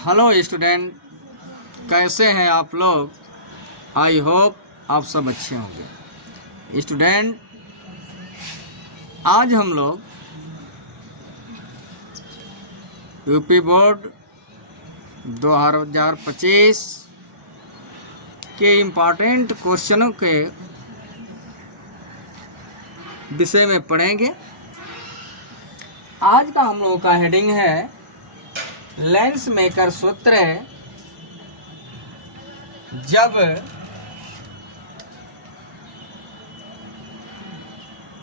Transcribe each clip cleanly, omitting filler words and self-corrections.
Hello student, कैसे हैं आप लोग। आई होप आप सब अच्छे होंगे। स्टूडेंट, आज हम लोग यूपी बोर्ड 2025 के इम्पॉर्टेंट क्वेश्चनों के विषय में पढ़ेंगे। आज का हम लोगों का हेडिंग है लेंस मेकर सूत्र। जब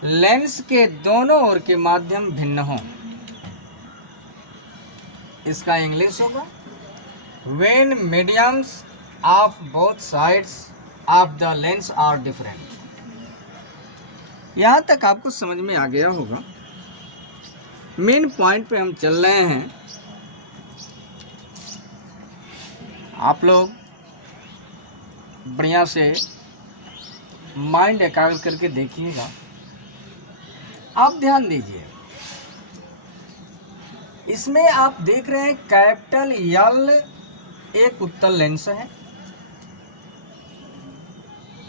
लेंस के दोनों ओर के माध्यम भिन्न हों, इसका इंग्लिश होगा when mediums of both sides of the lens are different. यहाँ तक आपको समझ में आ गया होगा। मेन पॉइंट पे हम चल रहे हैं। आप लोग बढ़िया से माइंड एकाग्र करके देखिएगा। आप ध्यान दीजिए, इसमें आप देख रहे हैं कैपिटल यल एक उत्तल लेंस है।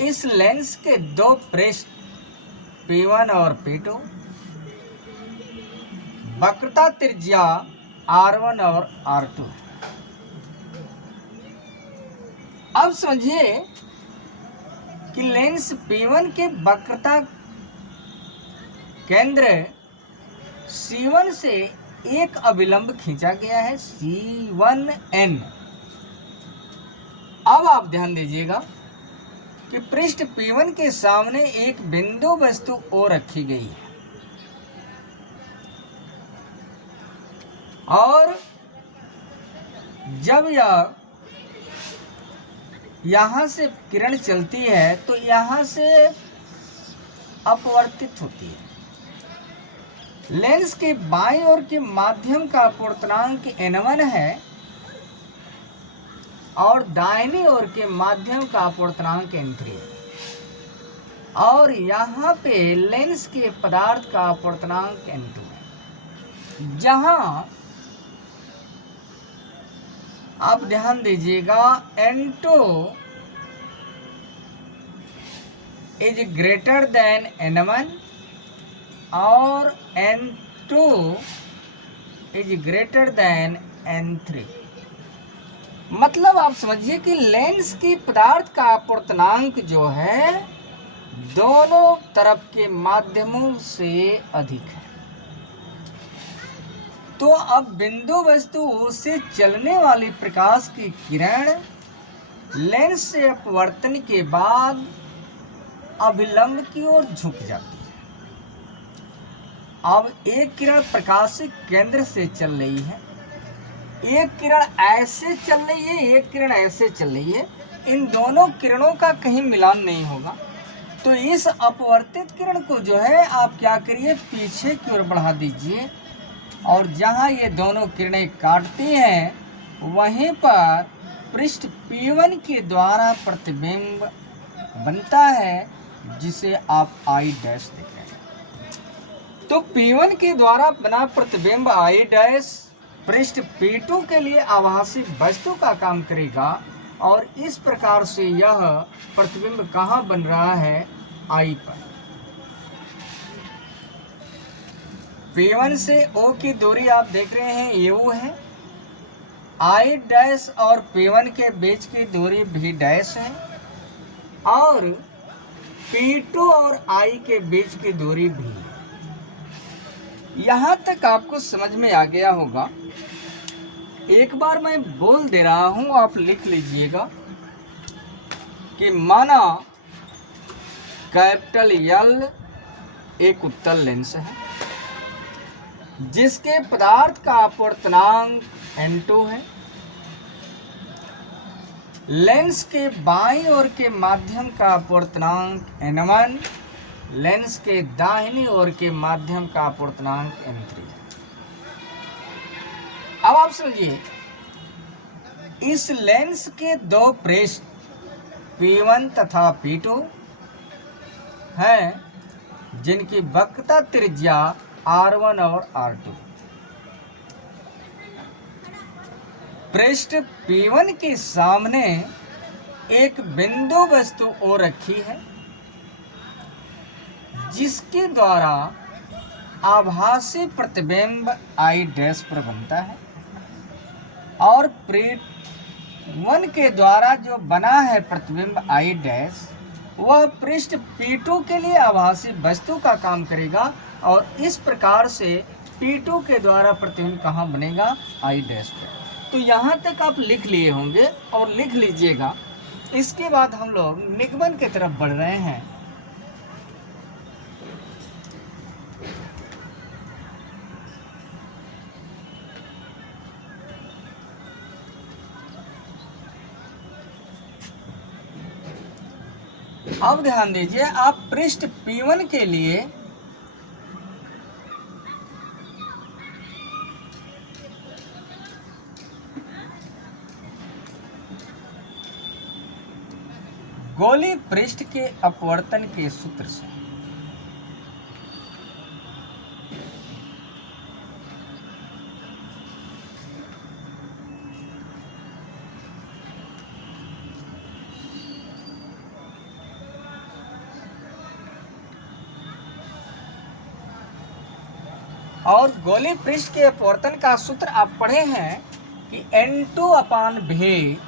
इस लेंस के दो पृष्ठ P1 और P2, वक्रता त्रिज्या R1 और R2 है। अब समझिए कि लेंस P1 के वक्रता केंद्र C1 से एक अभिलंब खींचा गया है C1N। अब आप ध्यान दीजिएगा कि पृष्ठ P1 के सामने एक बिंदु वस्तु O रखी गई है और जब यह यहाँ से किरण चलती है तो यहाँ से अपवर्तित होती है। लेंस के बाईं ओर के माध्यम का अपवर्तनांक N1 है और दाहिनी ओर के माध्यम का अपवर्तनांक N3 है। और यहाँ पे लेंस के पदार्थ का अपवर्तनांक N2 है। जहाँ आप ध्यान दीजिएगा N2 is greater than N1 और N2 is greater than N3। मतलब आप समझिए कि लेंस की पदार्थ का अपवर्तनांक जो है दोनों तरफ के माध्यमों से अधिक है। तो अब बिंदु वस्तु से चलने वाली प्रकाश की किरण लेंस से अपवर्तन के बाद अभिलंब की ओर झुक जाती है। अब एक किरण प्रकाशिक केंद्र से चल रही है, एक किरण ऐसे चल रही है, एक किरण ऐसे चल रही है। इन दोनों किरणों का कहीं मिलान नहीं होगा। तो इस अपवर्तित किरण को जो है आप क्या करिए, पीछे की ओर बढ़ा दीजिए और जहां ये दोनों किरणें काटती हैं वहीं पर पृष्ठ P1 के द्वारा प्रतिबिंब बनता है, जिसे आप I डैश देख रहे हैं। तो P1 के द्वारा बना प्रतिबिंब I डैश पृष्ठ P2 के लिए आभासी वस्तु का काम करेगा और इस प्रकार से यह प्रतिबिंब कहाँ बन रहा है, I पर। P1 से O की दूरी आप देख रहे हैं U है। I डैश और P1 के बीच की दूरी V डैश है और P2 और I के बीच की दूरी V। यहाँ तक आपको समझ में आ गया होगा। एक बार मैं बोल दे रहा हूँ, आप लिख लीजिएगा कि माना कैपिटल L एक उत्तल लेंस है जिसके पदार्थ का अपवर्तनांक N2 है। लेंस के बाईं ओर के माध्यम का अपवर्तनांक N1, लेंस के दाहिनी ओर के माध्यम का अपवर्तनांक N3। अब आप समझिए, इस लेंस के दो पृष्ठ P1 तथा P2 हैं जिनकी वक्रता त्रिज्या R1 और R2। पृष्ठ P1 के सामने एक बिंदु वस्तु O रखी है, जिसके द्वारा आभासी प्रतिबिंब I डैश पर बनता है, और P1 के द्वारा जो बना है प्रतिबिंब I डैश, वह पृष्ठ P2 के लिए आभासी वस्तु का काम करेगा, और इस प्रकार से P2 के द्वारा प्रतिबिंब कहाँ बनेगा? I डैश पर। तो यहाँ तक आप लिख लिए होंगे और लिख लीजिएगा। इसके बाद हम लोग निगमन की तरफ बढ़ रहे हैं। अब ध्यान दीजिए, आप पृष्ठ P1 के लिए गोलीय पृष्ठ के अपवर्तन के सूत्र से और गोलीय पृष्ठ के अपवर्तन का सूत्र आप पढ़े हैं कि N2/V -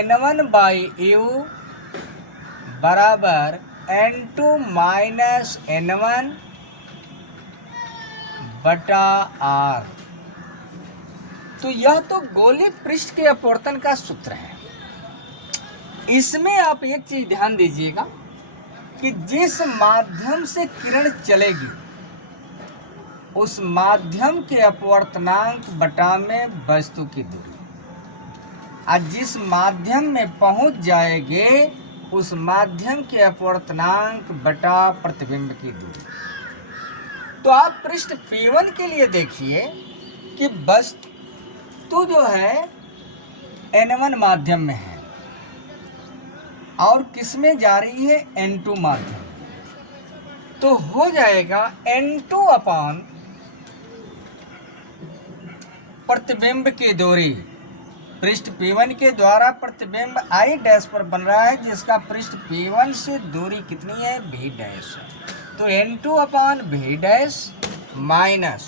N1/U बराबर N2 - N1 बटा R। तो यह तो गोलीय पृष्ठ के अपवर्तन का सूत्र है। इसमें आप एक चीज ध्यान दीजिएगा कि जिस माध्यम से किरण चलेगी, उस माध्यम के अपवर्तनांक बटा में वस्तु की दूरी, और जिस माध्यम में पहुंच जाएंगे, उस माध्यम के अपवर्तनांक बटा प्रतिबिंब की दूरी। तो आप पृष्ठ P1 के लिए देखिए कि वस्तु जो है N1 माध्यम में है और किसमें जा रही है? N2 माध्यम। तो हो जाएगा N2 अपान प्रतिबिंब की दूरी। पृष्ठ P1 के द्वारा प्रतिबिंब I डैश पर बन रहा है, जिसका पृष्ठ P1 से दूरी कितनी है? V dash. तो N2 अपान V डैश माइनस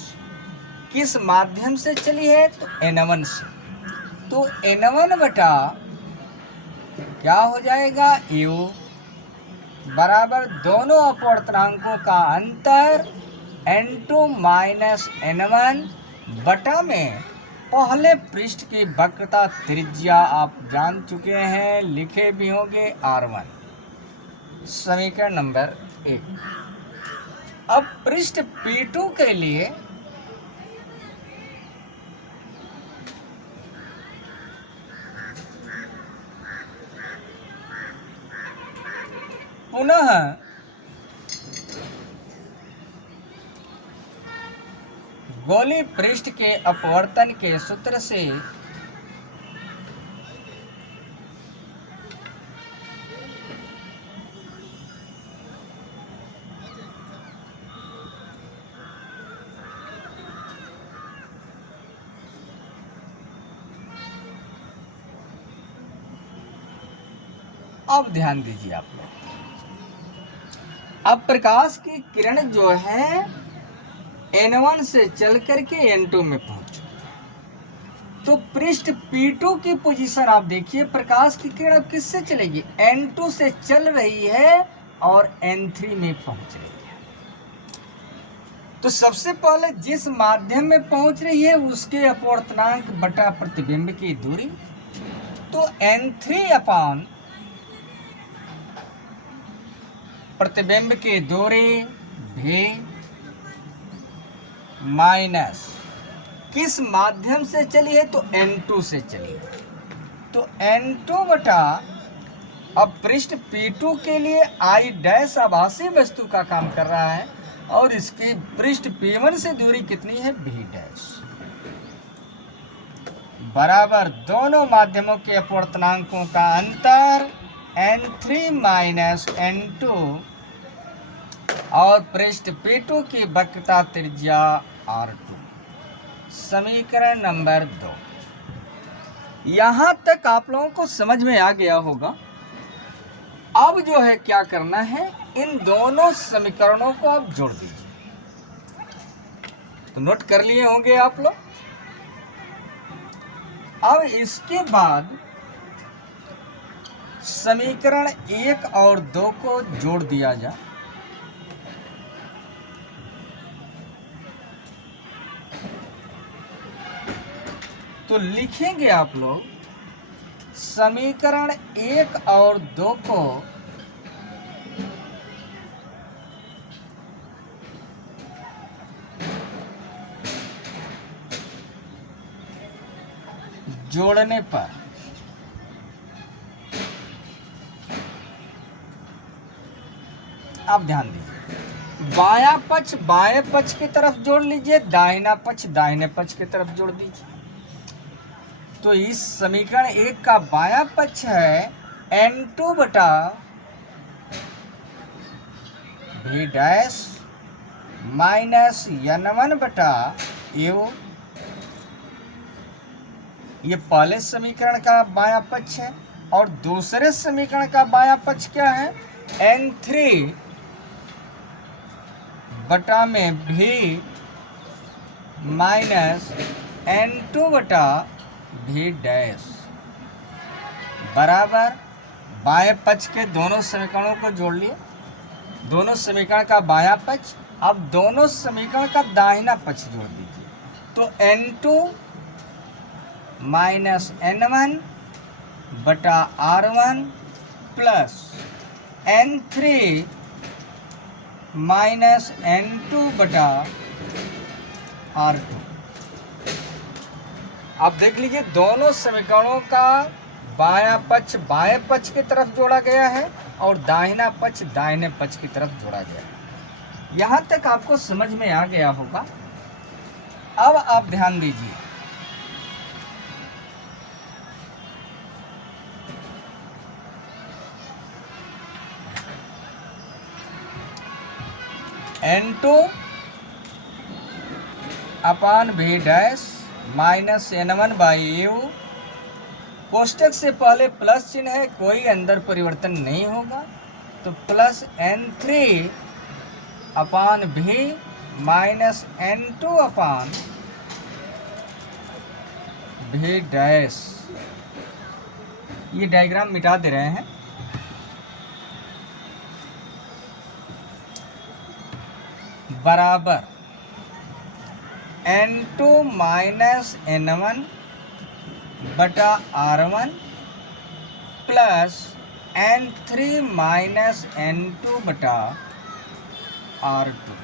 किस माध्यम से चली है? तो N1 से। तो N1 बटा क्या हो जाएगा? U बराबर दोनों अपवर्तनांकों का अंतर N2 माइनस N1 बटा में पहले पृष्ठ की वक्रता त्रिज्या आप जान चुके हैं, लिखे भी होंगे R1। समीकरण नंबर 1। अब पृष्ठ P2 के लिए पुनः गोलीय पृष्ठ के अपवर्तन के सूत्र से अब ध्यान दीजिए आप लोग, अब प्रकाश की किरण जो है N1 से चल करके N2 में पहुंच चुकी है। तो पृष्ठ P2 की पोजीशन आप देखिए, प्रकाश की किरण अब किससे चलेगी? N2 से चल रही है और N3 में पहुंच रही है। तो सबसे पहले जिस माध्यम में पहुंच रही है उसके अपवर्तनांक बटा प्रतिबिंब की दूरी, तो N3 अपान प्रतिबिंब की दूरी भी माइनस किस माध्यम से चली है? तो N2 से चली है। तो N2 बटा अब पृष्ठ P2 के लिए I डैश आभासी वस्तु का काम कर रहा है, और इसकी पृष्ठ P1 से दूरी कितनी है? V डैश बराबर दोनों माध्यमों के अपवर्तनांकों का अंतर N3 माइनस N2 और पृष्ठ P2 की वक्रता त्रिज्या R2। समीकरण नंबर 2। यहां तक आप लोगों को समझ में आ गया होगा। अब जो है क्या करना है, इन दोनों समीकरणों को आप जोड़ दीजिए। तो नोट कर लिए होंगे आप लोग। अब इसके बाद समीकरण 1 और 2 को जोड़ दिया जाए। तो लिखेंगे आप लोग समीकरण 1 और 2 को जोड़ने पर आप ध्यान दीजिए, बायां पक्ष बाएं पक्ष की तरफ जोड़ लीजिए, दाहिना पक्ष दाहिने पक्ष की तरफ जोड़ दीजिए। तो इस समीकरण 1 का बायां पक्ष है n2 बटा v डैश माइनस n1 बटा u। ये पहले समीकरण का बायां पक्ष है। और दूसरे समीकरण का बायां पक्ष क्या है, n3 बटा में v माइनस n2 बटा v डैश बराबर बाएं पक्ष के दोनों समीकरणों को जोड़ लिए। दोनों समीकरण का बायां पक्ष, अब दोनों समीकरण का दाहिना पक्ष जोड़ दीजिए। तो n2 माइनस n1 बटा r1 plus n3 minus n2 बटा r2। अब देख लीजिए, दोनों समीकरणों का बायां पक्ष बाएं पक्ष की तरफ जोड़ा गया है और दाहिना पक्ष दाहिने पक्ष की तरफ जोड़ा गया है। यहां तक आपको समझ में आ गया होगा। अब आप ध्यान दीजिए, n2 upon v dash minus n1 by u। कोष्टक से पहले प्लस चिन्ह है, कोई अंदर परिवर्तन नहीं होगा। तो प्लस n3 अपान v माइनस n2 अपान v डैश। ये डायग्राम मिटा दे रहे हैं। बराबर n2 माइनस n1 बटा r1 plus n3 minus n2 बटा r2।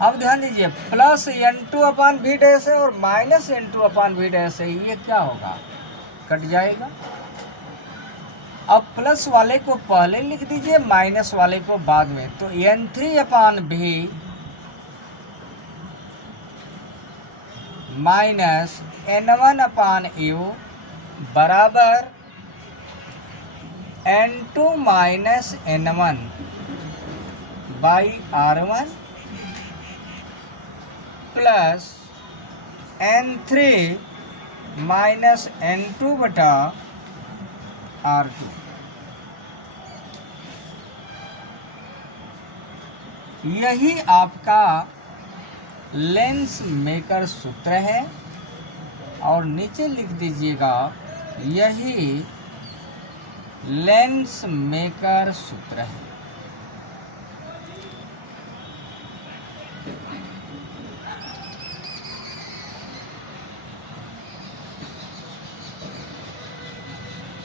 अब ध्यान दीजिए, प्लस n2 अपान v डैश है और माइनस n2 अपान v डैश है। ये क्या होगा, कट जाएगा। अब प्लस वाले को पहले लिख दीजिए, माइनस वाले को बाद में। तो n3 अपान v माइनस n1 अपान u बराबर n2 minus n1 by r1 plus n3 minus n2 बटा r2। यही आपका लेंस मेकर सूत्र है। और नीचे लिख दीजिएगा, यही लेंस मेकर सूत्र है।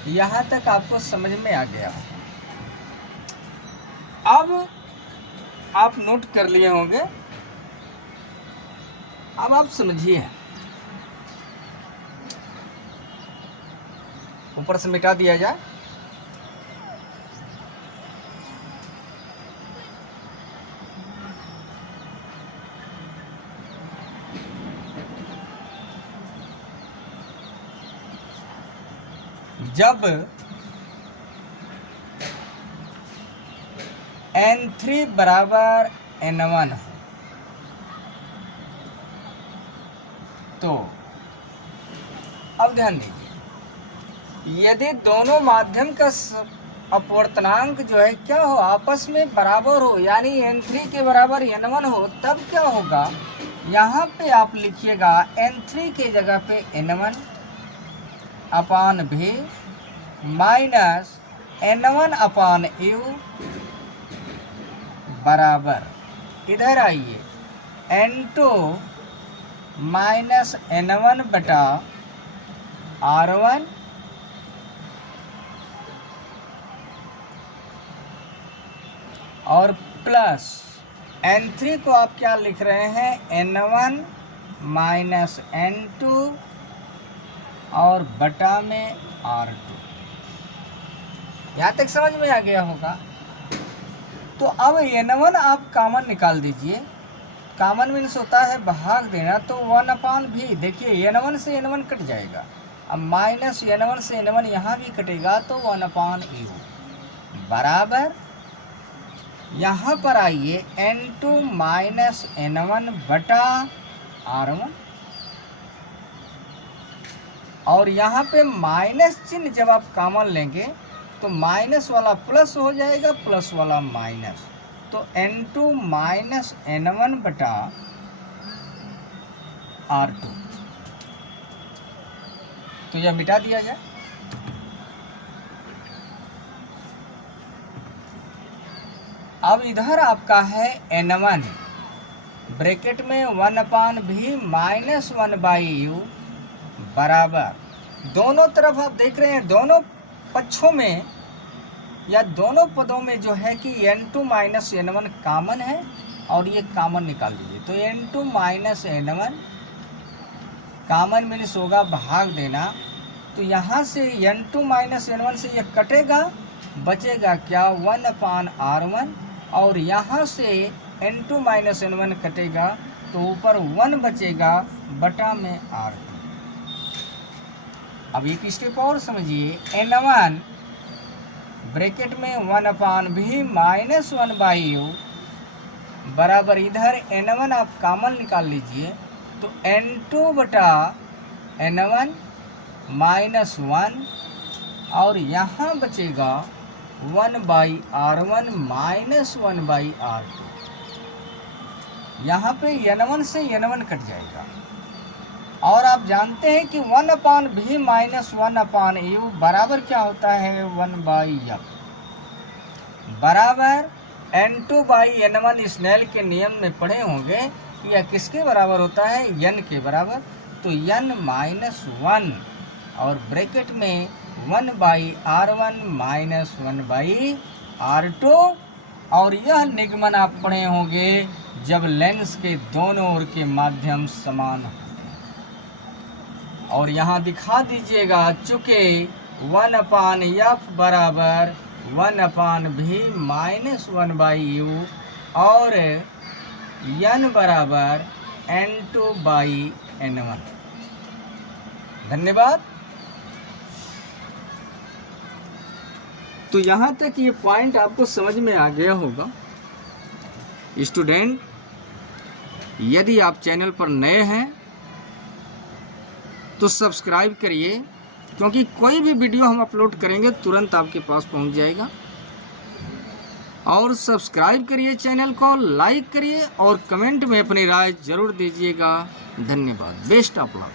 यहां तक आपको समझ में आ गया। अब आप नोट कर लिए होंगे। अब आप समझिए, ऊपर से मिटा दिया जाए। जब n3 बराबर n1 हो तो अब ध्यान दीजिए, यदि दोनों माध्यम का अपवर्तनांक जो है क्या हो, आपस में बराबर हो, यानी n3 के बराबर n1 हो, तब क्या होगा, यहाँ पे आप लिखिएगा n3 के जगह पे n1 अपान भी माइनस n1 अपान u बराबर, इधर आइए, n2 माइनस n1 बटा r1 और प्लस n3 को आप क्या लिख रहे हैं, n1 माइनस n2 और बटा में r2। यहाँ तक समझ में आ गया होगा। तो अब n1 आप कॉमन निकाल दीजिए, कॉमन मीन्स होता है भाग देना, तो 1 अपान भी, देखिए n1 से n1 कट जाएगा, अब माइनस n1 से n1 यहाँ भी कटेगा, तो 1 अपान u बराबर, यहाँ पर आइए n2 माइनस n1 बटा r1, और यहाँ पे माइनस चिन्ह जब आप कॉमन लेंगे तो माइनस वाला प्लस हो जाएगा, प्लस वाला माइनस, तो n2 माइनस n1 बटा r2, तो यह मिटा दिया जाए। अब इधर आपका है n1 ब्रैकेट में 1 अपान भी माइनस 1 बाई यू बराबर, दोनों तरफ आप देख रहे हैं, दोनों पक्षों में या दोनों पदों में जो है कि n2 माइनस n1 कॉमन है, और ये कॉमन निकाल लीजिए, तो n2 minus n1 common means होगा भाग देना, तो यहाँ से n2 माइनस n1 से ये कटेगा, बचेगा क्या, 1 अपान r1, और यहाँ से n2 माइनस n1 कटेगा तो ऊपर 1 बचेगा बटा में r2। अब एक स्टेप और समझिए, n1 ब्रैकेट में 1 अपान भी माइनस 1 बाई यू बराबर, इधर n1 आप कॉमन निकाल लीजिए, तो n2 बटा n1 माइनस 1, और यहाँ बचेगा 1 by r1 minus 1 by r2, यहाँ पे n1 से n1 कट जाएगा, और आप जानते हैं कि 1 अपान भी माइनस 1 अपान यू बराबर क्या होता है, 1 बाई एफ बराबर n2 बाई n1। स्नेल के नियम में पढ़े होंगे कि यह किसके बराबर होता है, n के बराबर, तो n माइनस 1 और ब्रैकेट में 1 by r1 minus 1 by r2, और यह निगमन आप पढ़े होंगे जब लेंस के दोनों ओर के माध्यम समान होते हैं। और यहाँ दिखा दीजिएगा, चूँकि 1 अपान एफ बराबर 1 अपान भी माइनस 1 बाई यू और n बराबर n2 बाई n1। धन्यवाद। तो यहाँ तक ये पॉइंट आपको समझ में आ गया होगा। स्टूडेंट, यदि आप चैनल पर नए हैं तो सब्सक्राइब करिए, क्योंकि कोई भी वीडियो हम अपलोड करेंगे तुरंत आपके पास पहुंच जाएगा। और सब्सक्राइब करिए चैनल को, लाइक करिए और कमेंट में अपनी राय जरूर दीजिएगा। धन्यवाद। Best of luck.